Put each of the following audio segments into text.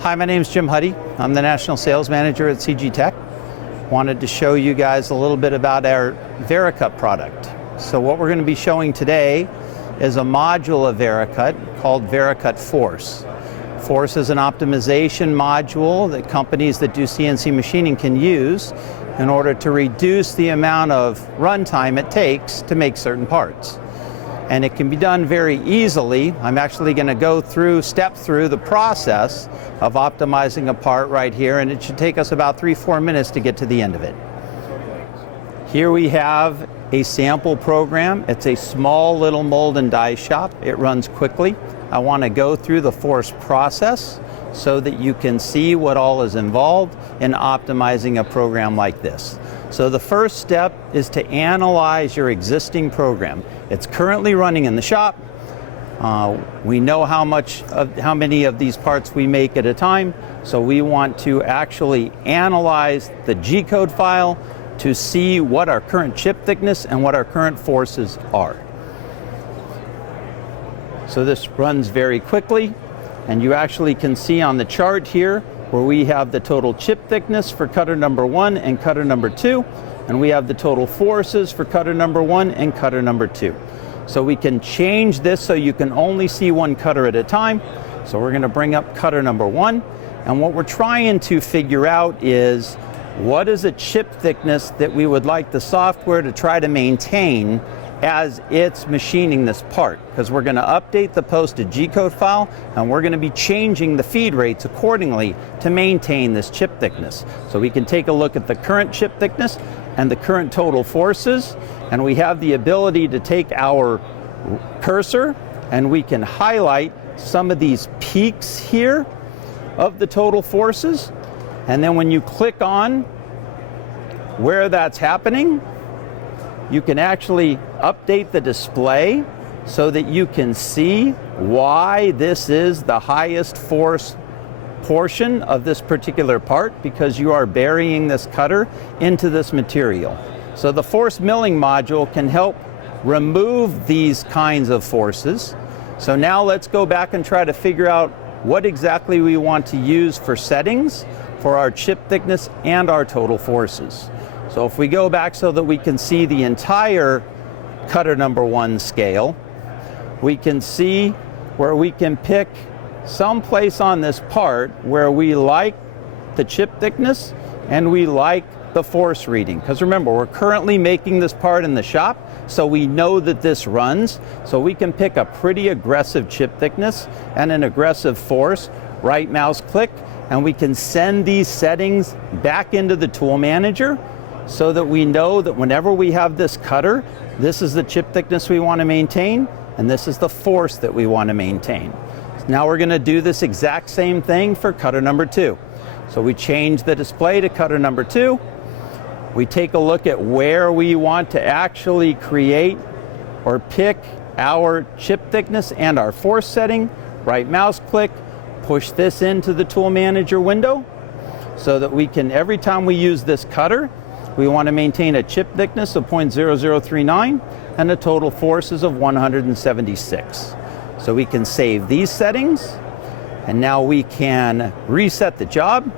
Hi, my name is Jim Huddy. I'm the National Sales Manager at CGTech. Wanted to show you guys a little bit about our VeriCut product. So what we're going to be showing today is a module of VeriCut called VeriCut Force. Force is an optimization module that companies that do CNC machining can use in order to reduce the amount of runtime it takes to make certain parts. And it can be done very easily. I'm actually going to step through the process of optimizing a part right here, and it should take us about 3-4 minutes to get to the end of it. Here we have a sample program. It's a small little mold and die shop. It runs quickly. I want to go through the force process so that you can see what all is involved in optimizing a program like this. So the first step is to analyze your existing program. It's currently running in the shop. We know how many of these parts we make at a time, so we want to actually analyze the G-code file to see what our current chip thickness and what our current forces are. So this runs very quickly, and you actually can see on the chart here where we have the total chip thickness for cutter number 1 and cutter number 2, and we have the total forces for cutter number 1 and cutter number 2. So we can change this so you can only see one cutter at a time. So we're going to bring up cutter number 1, and what we're trying to figure out is what is a chip thickness that we would like the software to try to maintain as it's machining this part, because we're going to update the posted G-code file and we're going to be changing the feed rates accordingly to maintain this chip thickness. So we can take a look at the current chip thickness and the current total forces, and we have the ability to take our cursor and we can highlight some of these peaks here of the total forces, and then when you click on where that's happening, you can actually update the display so that you can see why this is the highest force portion of this particular part, because you are burying this cutter into this material. So the force milling module can help remove these kinds of forces. So now let's go back and try to figure out what exactly we want to use for settings for our chip thickness and our total forces. So if we go back so that we can see the entire cutter number 1 scale, we can see where we can pick some place on this part where we like the chip thickness and we like the force reading. Because remember, we're currently making this part in the shop, so we know that this runs. So we can pick a pretty aggressive chip thickness and an aggressive force, right mouse click, and we can send these settings back into the tool manager, so that we know that whenever we have this cutter, this is the chip thickness we want to maintain, and this is the force that we want to maintain. So now we're going to do this exact same thing for cutter number 2. So we change the display to cutter number 2. We take a look at where we want to actually create or pick our chip thickness and our force setting. Right mouse click, push this into the tool manager window so that we can, every time we use this cutter, we want to maintain a chip thickness of 0.0039 and a total forces of 176. So we can save these settings, and now we can reset the job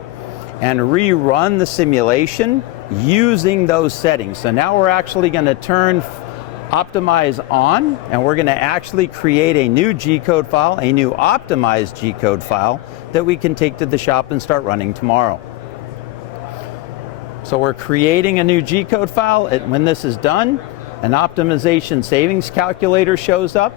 and rerun the simulation using those settings. So now we're actually going to turn optimize on, and we're going to actually create a new G-code file, a new optimized G-code file that we can take to the shop and start running tomorrow. So we're creating a new G-code file. When this is done, an optimization savings calculator shows up.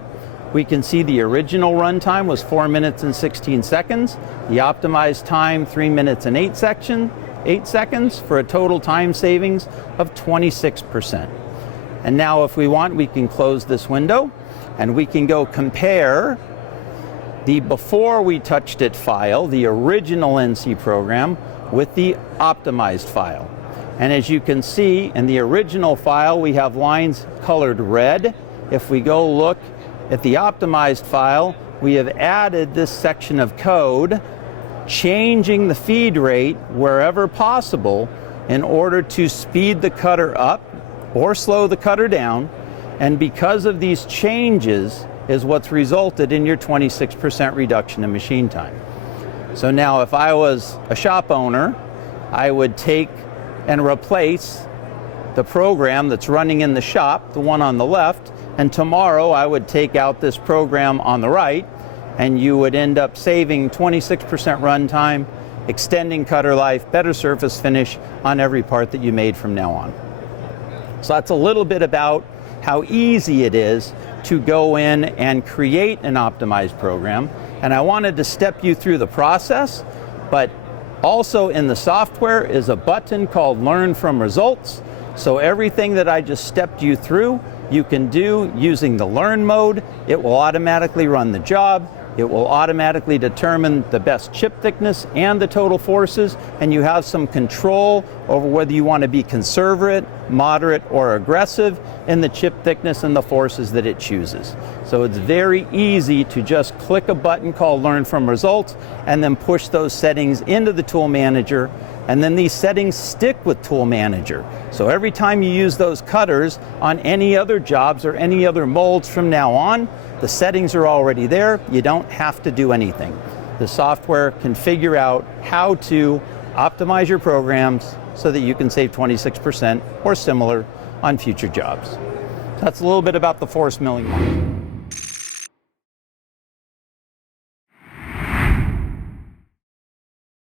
We can see the original runtime was 4 minutes and 16 seconds. The optimized time, 3 minutes and 8 seconds, for a total time savings of 26%. And now if we want, we can close this window and we can go compare the before we touched it file, the original NC program, with the optimized file. And as you can see, in the original file, we have lines colored red. If we go look at the optimized file, we have added this section of code, changing the feed rate wherever possible in order to speed the cutter up or slow the cutter down. And because of these changes is what's resulted in your 26% reduction in machine time. So now if I was a shop owner, I would take and replace the program that's running in the shop, the one on the left, and tomorrow I would take out this program on the right, and you would end up saving 26% runtime, extending cutter life, better surface finish on every part that you made from now on. So that's a little bit about how easy it is to go in and create an optimized program. And I wanted to step you through the process, but also in the software is a button called Learn from Results. So everything that I just stepped you through, you can do using the Learn mode. It will automatically run the job. It will automatically determine the best chip thickness and the total forces, and you have some control over whether you want to be conservative, moderate, or aggressive in the chip thickness and the forces that it chooses. So it's very easy to just click a button called Learn from Results and then push those settings into the Tool Manager, and then these settings stick with Tool Manager. So every time you use those cutters on any other jobs or any other molds from now on, the settings are already there. You don't have to do anything. The software can figure out how to optimize your programs so that you can save 26% or similar on future jobs. So that's a little bit about the force milling model.